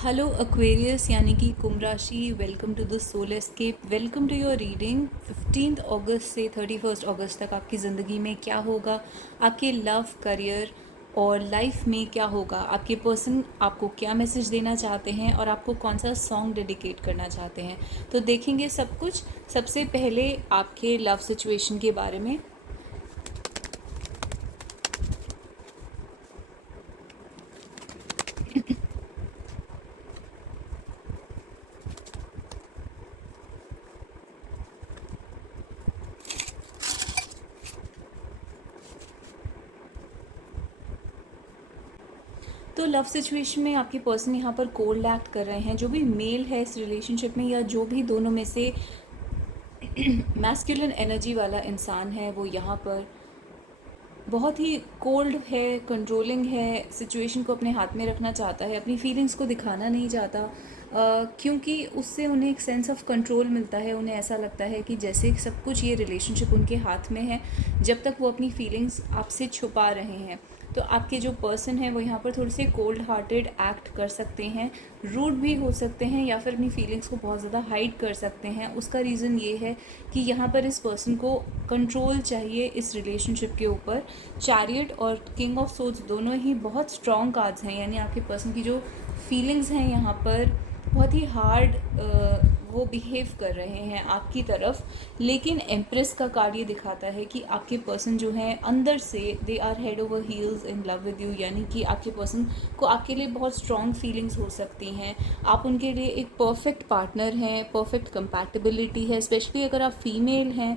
Hello Aquarius यानी कि कुंभ राशि, welcome to the soul escape. Welcome to your reading. 15 अगस्त से 31 अगस्त तक आपकी ज़िंदगी में क्या होगा, आपके लव, करियर और लाइफ में क्या होगा, आपके पर्सन आपको क्या मैसेज देना चाहते हैं और आपको कौन सा सॉन्ग डेडिकेट करना चाहते हैं, तो देखेंगे सब कुछ। सबसे पहले आपके लव सिचुएशन के बारे में। तो लव सिचुएशन में आपके पर्सन यहाँ पर कोल्ड एक्ट कर रहे हैं। जो भी मेल है इस रिलेशनशिप में, या जो भी दोनों में से मैस्कुलिन एनर्जी वाला इंसान है, वो यहाँ पर बहुत ही कोल्ड है, कंट्रोलिंग है, सिचुएशन को अपने हाथ में रखना चाहता है, अपनी फीलिंग्स को दिखाना नहीं चाहता, क्योंकि उससे उन्हें एक सेंस ऑफ कंट्रोल मिलता है। उन्हें ऐसा लगता है कि जैसे सब कुछ ये रिलेशनशिप उनके हाथ में है, जब तक वो अपनी फीलिंग्स आपसे छुपा रहे हैं। तो आपके जो पर्सन है वो यहाँ पर थोड़े से कोल्ड हार्टेड एक्ट कर सकते हैं, रूड भी हो सकते हैं, या फिर अपनी फीलिंग्स को बहुत ज़्यादा हाइड कर सकते हैं। उसका रीज़न ये है कि यहाँ पर इस पर्सन को कंट्रोल चाहिए इस रिलेशनशिप के ऊपर। चैरियट और किंग ऑफ सोर्ड्स दोनों ही बहुत स्ट्रॉन्ग कार्ड्स हैं, यानी आपके पर्सन की जो फीलिंग्स हैं यहाँ पर बहुत ही हार्ड वो बिहेव कर रहे हैं आपकी तरफ। लेकिन एम्प्रेस का कार्ड ये दिखाता है कि आपके पर्सन जो हैं अंदर से they are head over heels in love with you, यानी कि आपके पर्सन को आपके लिए बहुत स्ट्रॉन्ग फीलिंग्स हो सकती हैं। आप उनके लिए एक परफेक्ट पार्टनर हैं, परफेक्ट कंपैटिबिलिटी है। स्पेशली अगर आप फीमेल हैं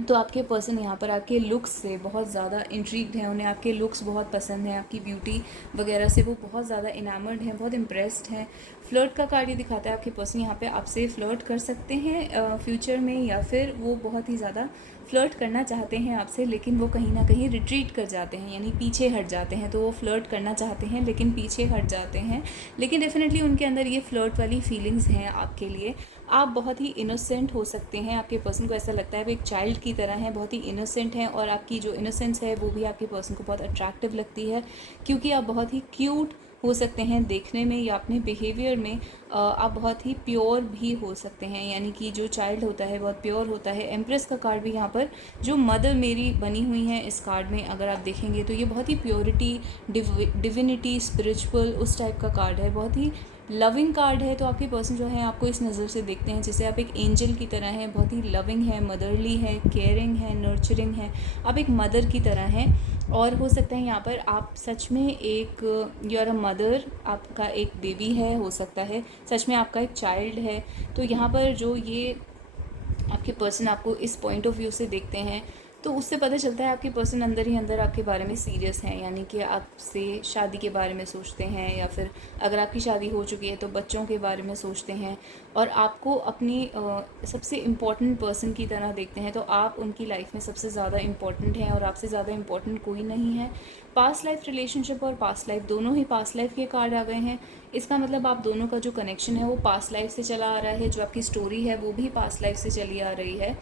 तो आपके पर्सन यहाँ पर आपके लुक्स से बहुत ज़्यादा इंट्रीग्ड हैं, उन्हें आपके लुक्स बहुत पसंद हैं, आपकी ब्यूटी वगैरह से वो बहुत ज़्यादा इनामर्ड हैं, बहुत इम्प्रेस्ड हैं। फ्लर्ट का कार्ड ये दिखाता है आपके पर्सन यहाँ पे आपसे फ्लर्ट कर सकते हैं फ्यूचर में, या फिर वो बहुत ही ज़्यादा फ्लर्ट करना चाहते हैं आपसे, लेकिन वो कहीं ना कहीं रिट्रीट कर जाते हैं, यानी पीछे हट जाते हैं। तो वो फ्लर्ट करना चाहते हैं लेकिन पीछे हट जाते हैं, लेकिन डेफिनेटली उनके अंदर ये फ्लर्ट वाली फीलिंग्स हैं आपके लिए। आप बहुत ही इनोसेंट हो सकते हैं, आपके पर्सन को ऐसा लगता है वो एक चाइल्ड की तरह है, बहुत ही इनोसेंट हैं, और आपकी जो इनोसेंस है वो भी आपके पर्सन को बहुत अट्रैक्टिव लगती है, क्योंकि आप बहुत ही क्यूट हो सकते हैं देखने में, या अपने बिहेवियर में आप बहुत ही प्योर भी हो सकते हैं, यानी कि जो चाइल्ड होता है बहुत प्योर होता है। एम्प्रेस का कार्ड भी यहाँ पर जो मदर मेरी बनी हुई है इस कार्ड में अगर आप देखेंगे तो ये बहुत ही प्योरिटी, डिविनिटी, स्पिरिचुअल उस टाइप का कार्ड है, बहुत ही लविंग कार्ड है। तो आपके पर्सन जो है आपको इस नज़र से देखते हैं जैसे आप एक एंजल की तरह हैं, बहुत ही लविंग है, मदरली है, केयरिंग है, नर्चरिंग है, आप एक मदर की तरह हैं। और हो सकता है यहाँ पर आप सच में एक यू आर अ मदर, आपका एक बेबी है, हो सकता है सच में आपका एक चाइल्ड है। तो यहाँ पर जो ये आपके पर्सन आपको इस पॉइंट ऑफ व्यू से देखते हैं, तो उससे पता चलता है आपके पर्सन अंदर ही अंदर आपके बारे में सीरियस हैं, यानी कि आपसे शादी के बारे में सोचते हैं, या फिर अगर आपकी शादी हो चुकी है तो बच्चों के बारे में सोचते हैं, और आपको अपनी सबसे इम्पॉर्टेंट पर्सन की तरह देखते हैं। तो आप उनकी लाइफ में सबसे ज़्यादा इम्पॉर्टेंट हैं, और आपसे ज़्यादा इम्पॉर्टेंट कोई नहीं है। पास्ट लाइफ रिलेशनशिप और पास्ट लाइफ दोनों ही पास्ट लाइफ के कार्ड आ गए हैं। इसका मतलब आप दोनों का जो कनेक्शन है वो पास्ट लाइफ से चला आ रहा है, जो आपकी स्टोरी है वो भी पास्ट लाइफ से चली आ रही है।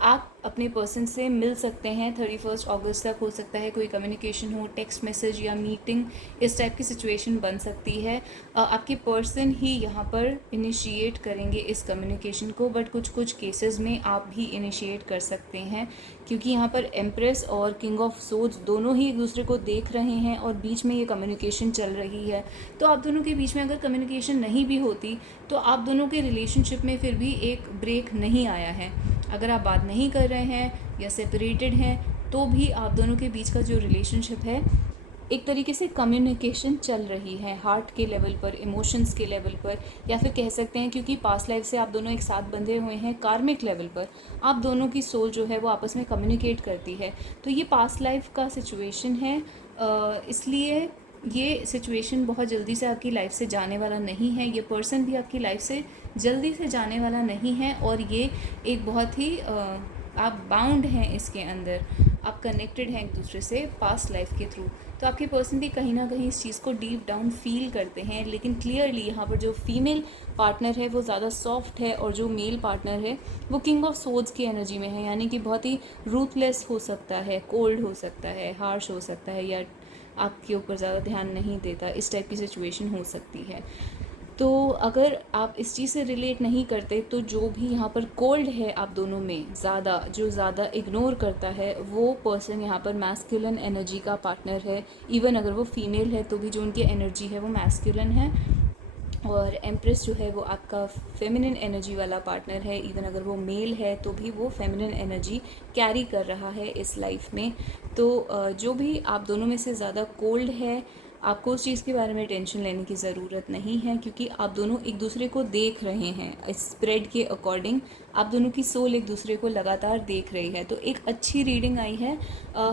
आप अपने पर्सन से मिल सकते हैं 31 अगस्त तक, हो सकता है कोई कम्युनिकेशन हो, टेक्स्ट मैसेज या मीटिंग, इस टाइप की सिचुएशन बन सकती है। आपके पर्सन ही यहाँ पर इनिशिएट करेंगे इस कम्युनिकेशन को, बट कुछ कुछ केसेस में आप भी इनिशिएट कर सकते हैं, क्योंकि यहाँ पर एम्प्रेस और किंग ऑफ सोर्ड्स दोनों ही एक दूसरे को देख रहे हैं और बीच में ये कम्युनिकेशन चल रही है। तो आप दोनों के बीच में अगर कम्युनिकेशन नहीं भी होती तो आप दोनों के रिलेशनशिप में फिर भी एक ब्रेक नहीं आया है। अगर आप बात नहीं कर रहे हैं या सेपरेटेड हैं तो भी आप दोनों के बीच का जो रिलेशनशिप है एक तरीके से कम्युनिकेशन चल रही है, हार्ट के लेवल पर, इमोशंस के लेवल पर, या फिर कह सकते हैं क्योंकि पास्ट लाइफ से आप दोनों एक साथ बंधे हुए हैं, कार्मिक लेवल पर आप दोनों की सोल जो है वो आपस में कम्युनिकेट करती है। तो ये पास्ट लाइफ का सिचुएशन है, इसलिए ये सिचुएशन बहुत जल्दी से आपकी लाइफ से जाने वाला नहीं है, ये पर्सन भी आपकी लाइफ से जल्दी से जाने वाला नहीं है, और ये एक बहुत ही आप बाउंड हैं इसके अंदर, आप कनेक्टेड हैं एक दूसरे से पास्ट लाइफ के थ्रू। तो आपके पर्सन भी कहीं ना कहीं इस चीज़ को डीप डाउन फील करते हैं, लेकिन क्लियरली यहाँ पर जो फीमेल पार्टनर है वो ज़्यादा सॉफ्ट है, और जो मेल पार्टनर है वो किंग ऑफ सोर्ड्स की एनर्जी में है, यानी कि बहुत ही रूथलेस हो सकता है, कोल्ड हो सकता है, हार्श हो सकता है, या आपके ऊपर ज़्यादा ध्यान नहीं देता, इस टाइप की सिचुएशन हो सकती है। तो अगर आप इस चीज़ से रिलेट नहीं करते तो जो भी यहाँ पर कोल्ड है आप दोनों में ज़्यादा, जो ज़्यादा इग्नोर करता है वो पर्सन यहाँ पर मैस्कुलिन एनर्जी का पार्टनर है। इवन अगर वो फीमेल है तो भी जो उनकी एनर्जी है वो मैस्कुलिन है, और एम्प्रेस जो है वो आपका फेमिनिन एनर्जी वाला पार्टनर है। इवन अगर वो मेल है तो भी वो फेमिनिन एनर्जी कैरी कर रहा है इस लाइफ में। तो जो भी आप दोनों में से ज़्यादा कोल्ड है, आपको उस चीज़ के बारे में टेंशन लेने की ज़रूरत नहीं है, क्योंकि आप दोनों एक दूसरे को देख रहे हैं। इस स्प्रेड के अकॉर्डिंग आप दोनों की सोल एक दूसरे को लगातार देख रही है, तो एक अच्छी रीडिंग आई है।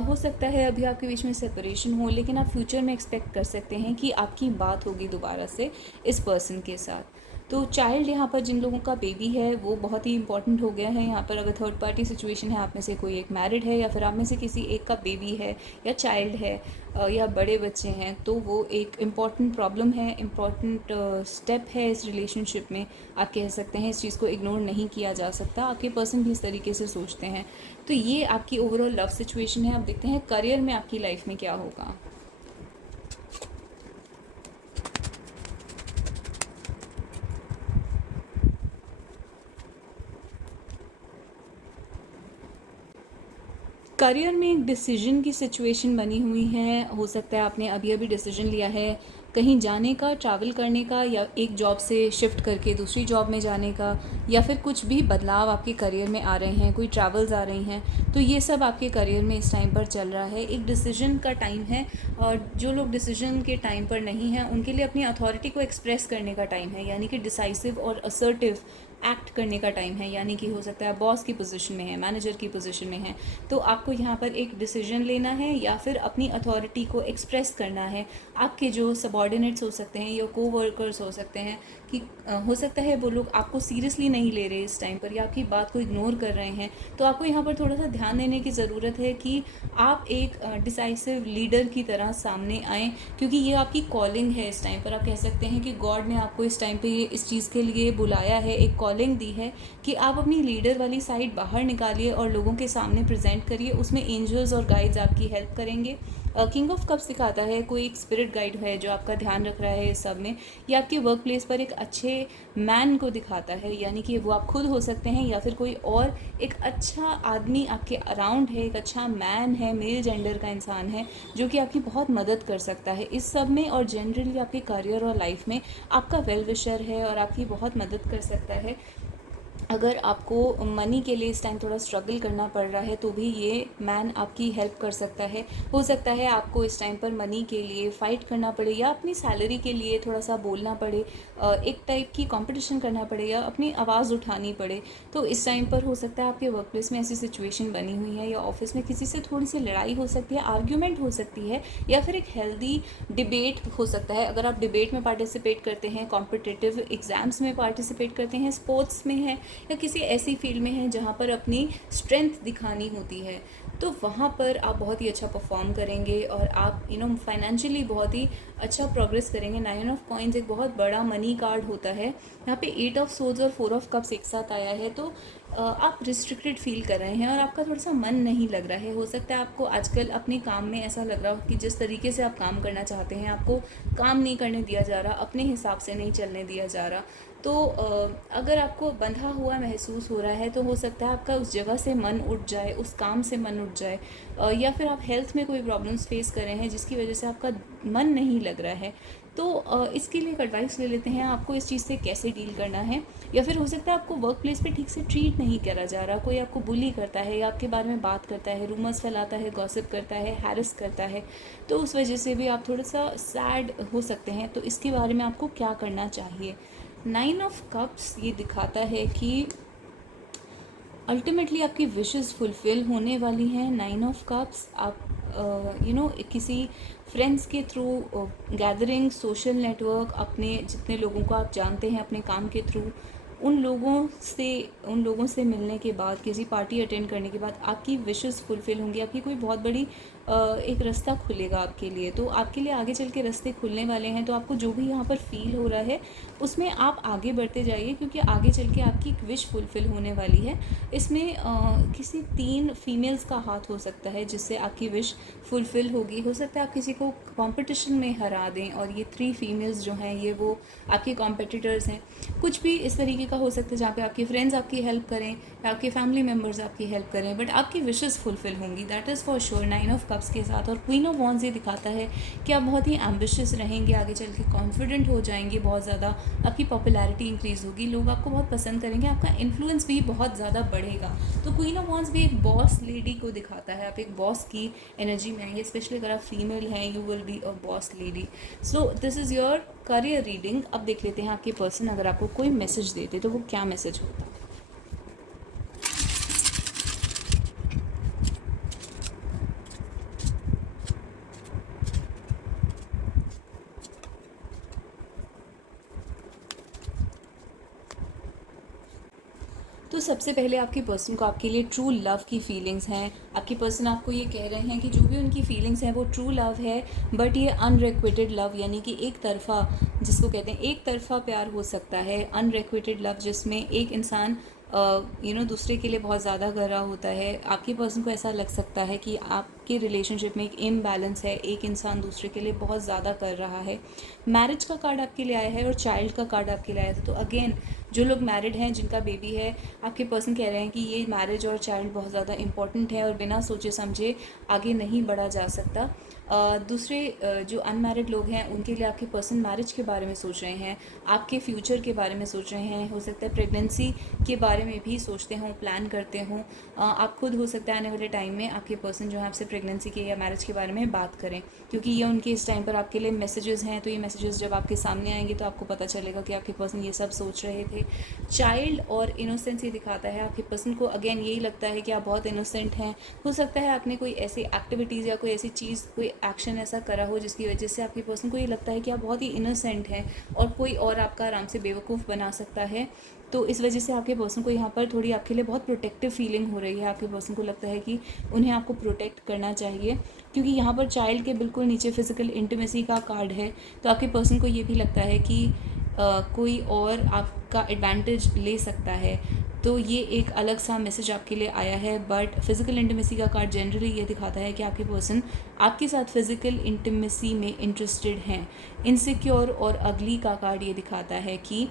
हो सकता है अभी आपके बीच में सेपरेशन हो, लेकिन आप फ्यूचर में एक्सपेक्ट कर सकते हैं कि आपकी बात होगी दोबारा से इस पर्सन के साथ। तो चाइल्ड यहाँ पर जिन लोगों का बेबी है वो बहुत ही इंपॉर्टेंट हो गया है। यहाँ पर अगर थर्ड पार्टी सिचुएशन है, आप में से कोई एक मैरिड है या फिर आप में से किसी एक का बेबी है या चाइल्ड है या बड़े बच्चे हैं, तो वो एक इम्पॉर्टेंट प्रॉब्लम है, इम्पॉर्टेंट स्टेप है इस रिलेशनशिप में। आप कह सकते हैं इस चीज़ को इग्नोर नहीं किया जा सकता। आपके पर्सन भी इस तरीके से सोचते हैं। तो ये आपकी ओवरऑल लव सिचुएशन है। आप देखते हैं करियर में आपकी लाइफ में क्या होगा। करियर में एक डिसीजन की सिचुएशन बनी हुई है। हो सकता है आपने अभी अभी डिसीजन लिया है कहीं जाने का, ट्रैवल करने का, या एक जॉब से शिफ्ट करके दूसरी जॉब में जाने का, या फिर कुछ भी बदलाव आपके करियर में आ रहे हैं, कोई ट्रैवल्स आ रही हैं, तो ये सब आपके करियर में इस टाइम पर चल रहा है। एक डिसीजन का टाइम है, और जो लोग डिसीजन के टाइम पर नहीं हैं उनके लिए अपनी अथॉरिटी को एक्सप्रेस करने का टाइम है, यानी कि डिसाइसिव और असर्टिव एक्ट करने का टाइम है। यानी कि हो सकता है बॉस की पोजीशन में है, मैनेजर की पोजीशन में है, तो आपको यहाँ पर एक डिसीजन लेना है या फिर अपनी अथॉरिटी को एक्सप्रेस करना है। आपके जो सबॉर्डिनेट्स हो सकते हैं या कोवर्कर्स हो सकते हैं, कि हो सकता है वो लोग आपको सीरियसली नहीं ले रहे इस टाइम पर या आपकी बात को इग्नोर कर रहे हैं, तो आपको यहाँ पर थोड़ा सा ध्यान देने की ज़रूरत है कि आप एक डिसाइसिव लीडर की तरह सामने आएँ, क्योंकि ये आपकी कॉलिंग है। इस टाइम पर आप कह सकते हैं कि गॉड ने आपको इस टाइम पे ये इस चीज़ के लिए बुलाया है, एक कॉलिंग दी है कि आप अपनी लीडर वाली साइड बाहर निकालिए और लोगों के सामने प्रेजेंट करिए। उसमें एंजल्स और गाइड्स आपकी हेल्प करेंगे। किंग ऑफ कप्स दिखाता है कोई एक स्पिरिट गाइड है जो आपका ध्यान रख रहा है इस सब में। ये आपके वर्क प्लेस पर एक अच्छे मैन को दिखाता है, यानी कि वो आप खुद हो सकते हैं या फिर कोई और एक अच्छा आदमी आपके अराउंड है, एक अच्छा मैन है, मेल जेंडर का इंसान है जो कि आपकी बहुत मदद कर सकता है इस सब में, और जनरली आपके करियर और लाइफ में आपका वेल विशर है और आपकी बहुत मदद कर सकता है। अगर आपको मनी के लिए इस टाइम थोड़ा स्ट्रगल करना पड़ रहा है तो भी ये मैन आपकी हेल्प कर सकता है। हो सकता है आपको इस टाइम पर मनी के लिए फ़ाइट करना पड़े या अपनी सैलरी के लिए थोड़ा सा बोलना पड़े, एक टाइप की कंपटीशन करना पड़े या अपनी आवाज़ उठानी पड़े। तो इस टाइम पर हो सकता है आपके वर्क प्लेस में ऐसी सिचुएशन बनी हुई है, या ऑफिस में किसी से थोड़ी सी लड़ाई हो सकती है, आर्ग्यूमेंट हो सकती है, या फिर एक हेल्दी डिबेट हो सकता है। अगर आप डिबेट में पार्टिसिपेट करते हैं, कॉम्पिटिटिव एग्ज़ाम्स में पार्टिसिपेट करते हैं, स्पोर्ट्स में हैं, या किसी ऐसी फील्ड में हैं जहाँ पर अपनी स्ट्रेंथ दिखानी होती है, तो वहाँ पर आप बहुत ही अच्छा परफॉर्म करेंगे और आप फाइनेंशियली बहुत ही अच्छा प्रोग्रेस करेंगे। 9 ऑफ कॉइन्स एक बहुत बड़ा मनी कार्ड होता है। यहाँ पे 8 ऑफ सोर्ड्स और 4 ऑफ कप्स एक साथ आया है, तो आप रिस्ट्रिक्टेड फील कर रहे हैं और आपका थोड़ा सा मन नहीं लग रहा है। हो सकता है आपको आजकल अपने काम में ऐसा लग रहा हो कि जिस तरीके से आप काम करना चाहते हैं आपको काम नहीं करने दिया जा रहा, अपने हिसाब से नहीं चलने दिया जा रहा। तो अगर आपको बंधा हुआ महसूस हो रहा है तो हो सकता है आपका उस जगह से मन उठ जाए, उस काम से मन उठ जाए, या फिर आप हेल्थ में कोई प्रॉब्लम्स फेस कर रहे हैं जिसकी वजह से आपका मन नहीं लग रहा है। तो इसके लिए एक एडवाइस ले लेते हैं आपको इस चीज़ से कैसे डील करना है। या फिर हो सकता है आपको वर्क प्लेस पे ठीक से ट्रीट नहीं करा जा रहा, कोई आपको बुली करता है या आपके बारे में बात करता है, रूमर्स फैलाता है, गॉसिप करता है, हैरेस करता है, तो उस वजह से भी आप थोड़ा सा सैड हो सकते हैं। तो इसके बारे में आपको क्या करना चाहिए। 9 ऑफ कप्स ये दिखाता है कि अल्टीमेटली आपकी विशेस फुलफ़िल होने वाली हैं। 9 ऑफ कप्स आप किसी फ्रेंड्स के थ्रू, गैदरिंग, सोशल नेटवर्क, अपने जितने लोगों को आप जानते हैं अपने काम के थ्रू, उन लोगों से मिलने के बाद, किसी पार्टी अटेंड करने के बाद आपकी विशेस फुलफ़िल होंगी। आपकी कोई बहुत बड़ी एक रास्ता खुलेगा आपके लिए। तो आपके लिए आगे चल के रास्ते खुलने वाले हैं। तो आपको जो भी यहाँ पर फील हो रहा है उसमें आप आगे बढ़ते जाइए, क्योंकि आगे चल के आपकी एक विश फुलफ़िल होने वाली है। इसमें किसी 3 फीमेल्स का हाथ हो सकता है जिससे आपकी विश फुलफ़िल होगी। हो सकता है आप किसी को कॉम्पिटिशन में हरा दें और ये 3 फीमेल्स जो हैं ये वो आपके कॉम्पिटिटर्स हैं। कुछ भी इस तरीके का हो सकता है जहाँ पे आपके फ्रेंड्स आपकी हेल्प करें या आपके फैमिली मेम्बर्स आपकी हेल्प करें, बट आपकी विशेस फुलफ़िल होंगी, that is for sure. 9 of cups के साथ और क्वीन ऑफ वॉन्ड्स ये दिखाता है कि आप बहुत ही एम्बिशियस रहेंगे, आगे चल के कॉन्फिडेंट हो जाएंगे, बहुत ज़्यादा आपकी पॉपुलैरिटी इंक्रीज़ होगी, लोग आपको बहुत पसंद करेंगे, आपका इन्फ्लुएंस भी बहुत ज़्यादा बढ़ेगा। तो क्वीन ऑफ वॉन्ड्स भी एक बॉस लेडी को दिखाता है, आप एक बॉस की एनर्जी में आएंगे, स्पेशली अगर आप फीमेल हैं, you will be a boss lady. So this is your career reading. अब देख लेते हैं आपके पर्सन अगर आपको कोई मैसेज देते तो वो क्या मैसेज होता। तो सबसे पहले आपके पर्सन को आपके लिए ट्रू लव की फीलिंग्स हैं। आपके पर्सन आपको ये कह रहे हैं कि जो भी उनकी फीलिंग्स हैं वो ट्रू लव है, बट ये अनरिक्विटेड लव, यानी कि एक तरफ़ा, जिसको कहते हैं एक तरफ़ा प्यार हो सकता है। अनरिक्विटेड लव जिसमें एक इंसान दूसरे के लिए बहुत ज़्यादा कर रहा होता है। आपके पर्सन को ऐसा लग सकता है कि आपके रिलेशनशिप में एक इम्बैलेंस है, एक इंसान दूसरे के लिए बहुत ज़्यादा कर रहा है। मैरिज का कार्ड आपके लिए आया है और चाइल्ड का कार्ड आपके लिए आया था। तो अगेन जो लोग मैरिड हैं, जिनका बेबी है, आपके पर्सन कह रहे हैं कि ये मैरिज और चाइल्ड बहुत ज़्यादा इंपॉर्टेंट है और बिना सोचे समझे आगे नहीं बढ़ा जा सकता। दूसरे जो अनमैरिड लोग हैं उनके लिए आपके पर्सन मैरिज के बारे में सोच रहे हैं, आपके फ्यूचर के बारे में सोच रहे हैं, हो सकता है प्रेगनेंसी के बारे में भी सोचते हों, प्लान करते हों। आप खुद हो सकता है आने वाले टाइम में आपके पर्सन जो है आपसे प्रेगनेंसी के या मैरिज के बारे में बात करें, क्योंकि ये उनके इस टाइम पर आपके लिए मैसेजेस हैं। तो ये मैसेजेस जब आपके सामने आएंगे तो आपको पता चलेगा कि आपके पर्सन ये सब सोच रहे थे। चाइल्ड और इनोसेंस ये दिखाता है आपके पर्सन को, अगेन यही लगता है कि आप बहुत इनोसेंट हैं। हो सकता है आपने कोई ऐसी एक्टिविटीज़ या कोई ऐसी चीज़, कोई एक्शन ऐसा करा हो जिसकी वजह से आपके पर्सन को ये लगता है कि आप बहुत ही इनोसेंट हैं और कोई और आपका आराम से बेवकूफ़ बना सकता है। तो इस वजह से आपके पर्सन को यहाँ पर थोड़ी आपके लिए बहुत प्रोटेक्टिव फीलिंग हो रही है। आपके पर्सन को लगता है कि उन्हें आपको प्रोटेक्ट करना चाहिए, क्योंकि यहाँ पर चाइल्ड के बिल्कुल नीचे फिजिकल इंटीमेसी का कार्ड है। तो आपके पर्सन को ये भी लगता है कि कोई और आपका एडवांटेज ले सकता है। तो ये एक अलग सा मैसेज आपके लिए आया है। बट फिज़िकल इंटीमेसी का कार्ड जनरली ये दिखाता है कि आपके पर्सन आपके साथ फिज़िकल इंटीमेसी में इंटरेस्टेड हैं। इनसिक्योर और अगली का कार्ड ये दिखाता है कि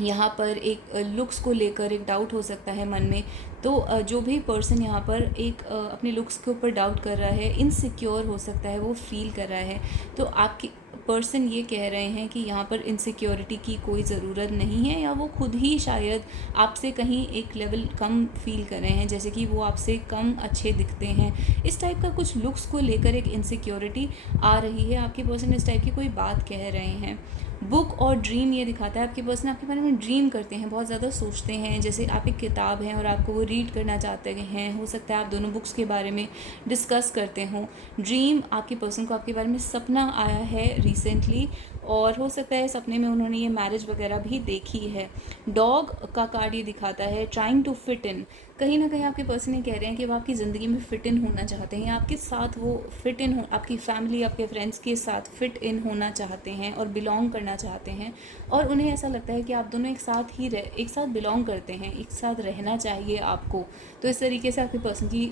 यहाँ पर एक लुक्स को लेकर एक डाउट हो सकता है मन में। तो जो भी पर्सन यहाँ पर एक अपने लुक्स के ऊपर डाउट कर रहा है, इनसिक्योर हो सकता है, वो फील कर रहा है। तो आपकी पर्सन ये कह रहे हैं कि यहाँ पर इनसिक्योरिटी की कोई ज़रूरत नहीं है, या वो खुद ही शायद आपसे कहीं एक लेवल कम फील कर रहे हैं, जैसे कि वो आपसे कम अच्छे दिखते हैं। इस टाइप का कुछ लुक्स को लेकर एक इनसिक्योरिटी आ रही है। आपके पर्सन इस टाइप की कोई बात कह रहे हैं। बुक और ड्रीम ये दिखाता है आपके पर्सन आपके बारे में ड्रीम करते हैं, बहुत ज़्यादा सोचते हैं। जैसे आप एक किताब हैं और आपको वो रीड करना चाहते हैं, हो सकता है आप दोनों बुक्स के बारे में डिस्कस करते हों। ड्रीम आपके पर्सन को आपके बारे में सपना आया है रिसेंटली, और हो सकता है सपने में उन्होंने ये मैरिज वगैरह भी देखी है। डॉग का कार्ड ये दिखाता है ट्राइंग टू फिट इन। कहीं ना कहीं आपके पर्सन ये कह रहे हैं कि वो आपकी ज़िंदगी में फ़िट इन होना चाहते हैं, आपके साथ वो फ़िट इन हो, आपकी फैमिली, आपके फ्रेंड्स के साथ फ़िट इन होना चाहते हैं और बिलोंग करना चाहते हैं। और उन्हें ऐसा लगता है कि आप दोनों एक साथ बिलोंग करते हैं, एक साथ रहना चाहिए आपको। तो इस तरीके से आपके पर्सन की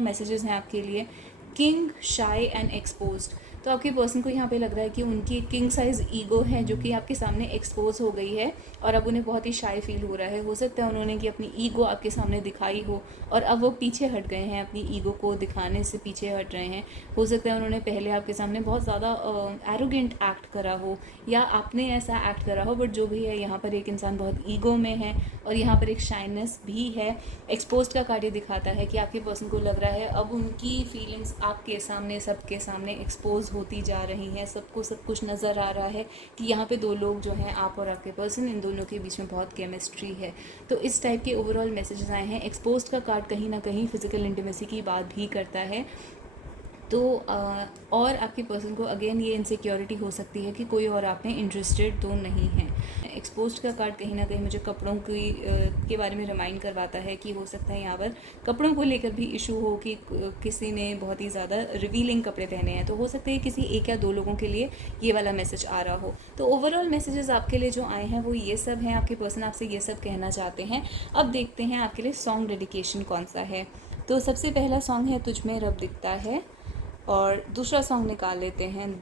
मैसेजेस हैं आपके लिए। किंग, शाई एंड एक्सपोज्ड। तो आपके पर्सन को यहाँ पे लग रहा है कि उनकी किंग साइज़ ईगो है जो कि आपके सामने एक्सपोज हो गई है और अब उन्हें बहुत ही शाई फील हो रहा है। हो सकता है उन्होंने कि अपनी ईगो आपके सामने दिखाई हो और अब वो पीछे हट गए हैं, अपनी ईगो को दिखाने से पीछे हट रहे हैं। हो सकता है उन्होंने पहले आपके सामने बहुत ज़्यादा एरोगेंट एक्ट करा हो या आपने ऐसा एक्ट करा हो, बट जो भी है यहाँ पर एक इंसान बहुत ईगो में है और यहाँ पर एक शाइनेस भी है। एक्सपोज का कार्य दिखाता है कि आपके पर्सन को लग रहा है अब उनकी फीलिंग्स आपके सामने, सबके सामने एक्सपोज होती जा रही हैं। सबको सब कुछ नज़र आ रहा है कि यहाँ पे दो लोग जो हैं, आप और आपके पर्सन, इन दोनों के बीच में बहुत केमिस्ट्री है। तो इस टाइप के ओवरऑल मैसेजेस आए हैं। एक्सपोज्ड का कार्ड कहीं ना कहीं फिजिकल इंटीमेसी की बात भी करता है। तो और आपके पर्सन को अगेन ये इनसिक्योरिटी हो सकती है कि कोई और आप में इंटरेस्टेड तो नहीं है। एक्सपोज्ड का कार्ड कहीं ना कहीं मुझे कपड़ों की के बारे में रिमाइंड करवाता है कि हो सकता है यहाँ पर कपड़ों को लेकर भी इशू हो कि किसी ने बहुत ही ज़्यादा रिवीलिंग कपड़े पहने हैं। तो हो सकता है किसी एक या दो लोगों के लिए ये वाला मैसेज आ रहा हो। तो ओवरऑल मैसेजेस आपके लिए जो आए हैं वो ये सब हैं, आपके पर्सन आपसे ये सब कहना चाहते हैं। अब देखते हैं आपके लिए सॉन्ग डेडिकेशन कौन सा है। तो सबसे पहला सॉन्ग है तुझ में रब दिखता है, और दूसरा सॉन्ग निकाल लेते हैं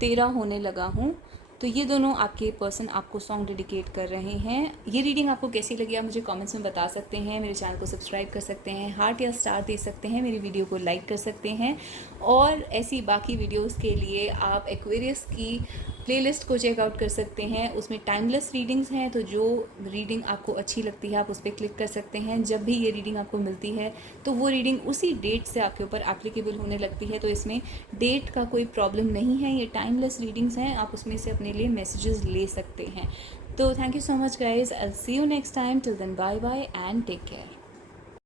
तेरा होने लगा हूँ। तो ये दोनों आपके पर्सन आपको सॉन्ग डेडिकेट कर रहे हैं। ये रीडिंग आपको कैसी लगी आप मुझे कमेंट्स में बता सकते हैं। मेरे चैनल को सब्सक्राइब कर सकते हैं, हार्ट या स्टार दे सकते हैं, मेरी वीडियो को लाइक कर सकते हैं। और ऐसी बाकी वीडियोस के लिए आप एक्वेरियस की प्लेलिस्ट को चेकआउट कर सकते हैं। उसमें टाइमलेस रीडिंग्स हैं, तो जो रीडिंग आपको अच्छी लगती है आप उस पर क्लिक कर सकते हैं। जब भी ये रीडिंग आपको मिलती है तो वो रीडिंग उसी डेट से आपके ऊपर एप्लीकेबल होने लगती है। तो इसमें डेट का कोई प्रॉब्लम नहीं है, ये टाइमलेस रीडिंग्स हैं, आप उसमें से अपने लिए मैसेजेस ले सकते हैं। तो thank you so much guys, I will see you next time. Till then bye bye and take care.